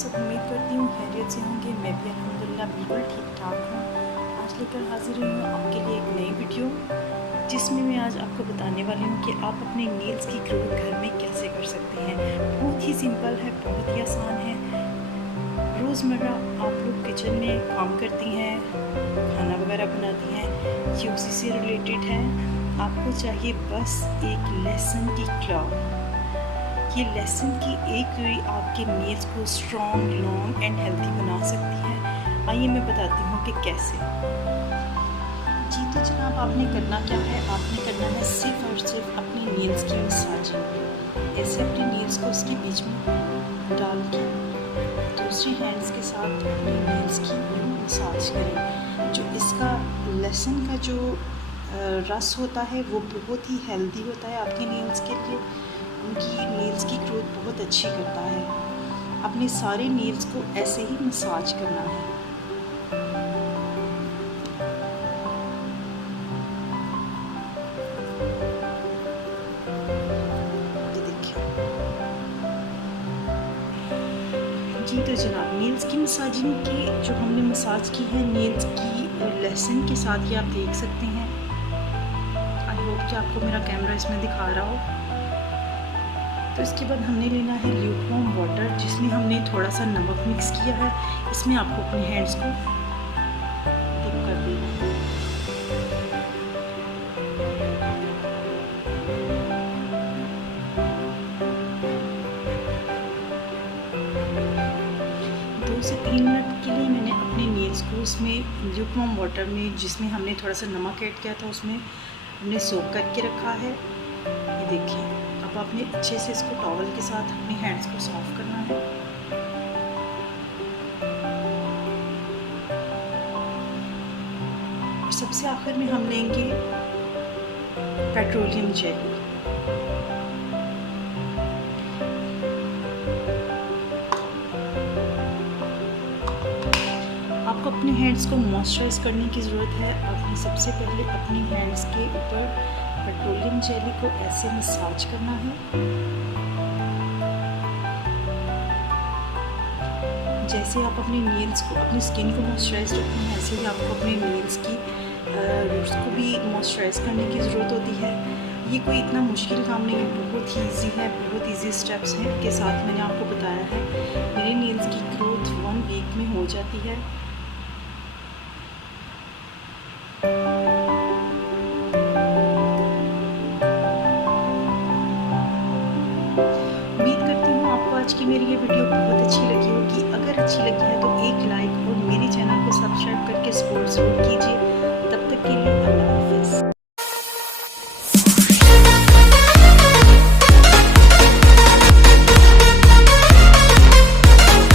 सब उम्मीद करती हूँ खैरियत से होंगे। मैं भी अल्हम्दुलिल्लाह बिल्कुल ठीक ठाक हूँ। आज लेकर हाजिर हुई हूँ आपके लिए एक नई वीडियो, जिसमें मैं आज आपको बताने वाली हूँ कि आप अपने नेल्स की ग्रोथ घर में कैसे कर सकते हैं। बहुत ही सिंपल है, बहुत ही आसान है। रोज़मर्रा आप लोग किचन में काम करती हैं, खाना वगैरह बनाती हैं, ये उसी से रिलेटेड है। आपको चाहिए बस एक लहसुन की क्लॉव। ये लहसुन की एक यूँ आपके नेल्स को स्ट्रॉन्ग, लॉन्ग एंड हेल्दी बना सकती है। आइए मैं बताती हूँ कि कैसे। जी तो जनाब, आपने करना क्या है, आपने करना है सिर्फ और सिर्फ अपने नेल्स की मसाजिंग। ऐसे अपने नेल्स को इसके बीच में डाल के दूसरी हैंड्स के साथ अपने नेल्स की मसाज करें। जो इसका लहसुन का जो रस होता है वो बहुत ही हेल्दी होता है आपके नेल्स के लिए। उनकी नेल्स की ग्रोथ बहुत अच्छी करता है। अपने सारे नेल्स को ऐसे ही मसाज करना है। ये देखिए। जी तो जनाब, नेल्स की मसाजिंग की जो हमने मसाज की है नेल्स की लहसुन के साथ, ये आप देख सकते हैं। आई होप कि आपको मेरा कैमरा इसमें दिखा रहा हो। तो इसके बाद हमने लेना है ल्यूकवार्म वाटर, जिसमें हमने थोड़ा सा नमक मिक्स किया है। इसमें आपको अपने हैंड्स को डिप कर देना है। दो से 3 मिनट के लिए मैंने अपने नेल्स को उसमें ल्यूकवार्म वाटर में, जिसमें हमने थोड़ा सा नमक ऐड किया था, उसमें हमने सोक करके रखा है। ये देखिए। अब आपने अच्छे से इसको टॉवल के साथ अपने हैंड्स को साफ़ करना है। और सबसे आखिर में हम लेंगे पेट्रोलियम जेली। आपको अपने हैंड्स को मॉइस्चराइज करने की ज़रूरत है। आपने सबसे पहले अपनी हैंड्स के ऊपर पेट्रोलियम जेली को ऐसे मसाज करना है। जैसे आप अपने नेल्स को, अपनी स्किन को मॉइस्चराइज रखते हैं, ऐसे ही आपको अपने नेल्स की रूट्स को भी मॉइस्चराइज करने की ज़रूरत होती है। ये कोई इतना मुश्किल काम नहीं है, बहुत ही ईजी है, बहुत ईजी स्टेप्स हैं के साथ मैंने आपको बताया है। मेरे नेल्स की ग्रोथ 1 वीक में हो जाती है। उम्मीद करती हूँ आपको आज की मेरी ये वीडियो बहुत अच्छी लगी होगी। अगर अच्छी लगी है तो एक लाइक और मेरे